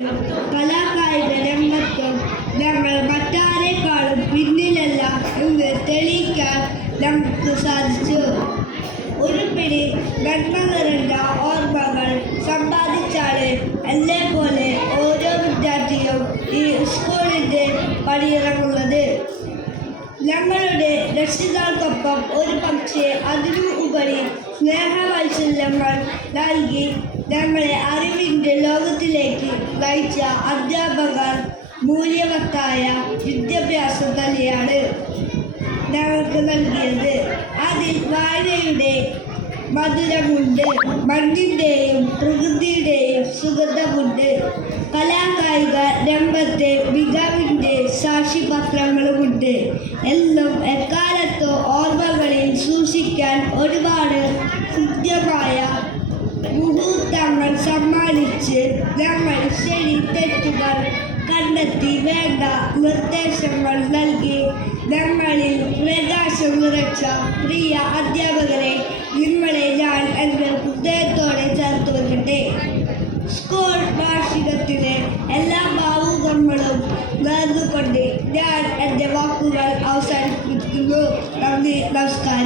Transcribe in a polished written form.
കലാകായിക രംഗത്തും ഞങ്ങൾ മറ്റാരെക്കാളും പിന്നിലല്ല എന്ന് തെളിയിക്കാൻ നമുക്ക് സാധിച്ചു. ഒരു പിടി നന്മ നിറഞ്ഞ ഓർമ്മകൾ സമ്പാദിച്ചാണ് എന്നെ പോലെ ഓരോ വിദ്യാർത്ഥിയും ഈ സ്കൂളിൻ്റെ പടിയിറങ്ങുന്നത്. ഞങ്ങളുടെ രക്ഷിതാക്കൾക്കൊപ്പം ഒരു പക്ഷേ അതിനു ഉപരി സ്നേഹവാത്സല്യങ്ങൾ നൽകി ഞങ്ങളെ അറിവിൻ്റെ ലോകത്തിലേക്ക് നയിച്ച അധ്യാപകർ മൂല്യവത്തായ വിദ്യാഭ്യാസം തന്നെയാണ് ഞങ്ങൾക്ക് നൽകിയത്. അതിൽ വായനയുടെ മധുരമുണ്ട്, മണ്ണിൻ്റെയും പ്രകൃതിയുടെയും സുഗന്ധമുണ്ട്, കലാകായിക രംഗത്തെ മികവിൻ്റെ സാക്ഷിപത്രങ്ങളുമുണ്ട്. എല്ലാം എക്കാലത്തും ഓർമ്മകളിൽ സൂക്ഷിക്കാൻ ഒരുപാട് കൃത്യമായ മുഹൂർത്തങ്ങൾ സമ്മാനിച്ച് ഞങ്ങൾ ശരി തെറ്റുകൾ കണ്ടെത്തി വേണ്ട നിർദ്ദേശങ്ങൾ നൽകി ഞങ്ങളിൽ പ്രകാശം നിറച്ച പ്രിയ അധ്യാപകരെ നിങ്ങളെ ഞാൻ എൻ്റെ ഹൃദയത്തോടെ ചേർത്ത് വയ്ക്കട്ടെ. സ്കൂൾ വാർഷികത്തിലെ എല്ലാ ഭാവുകങ്ങളും നേർന്നുകൊണ്ട് ഞാൻ എൻ്റെ വാക്കുകൾ അവസാനിപ്പിക്കുന്നു. നന്ദി, നമസ്കാരം.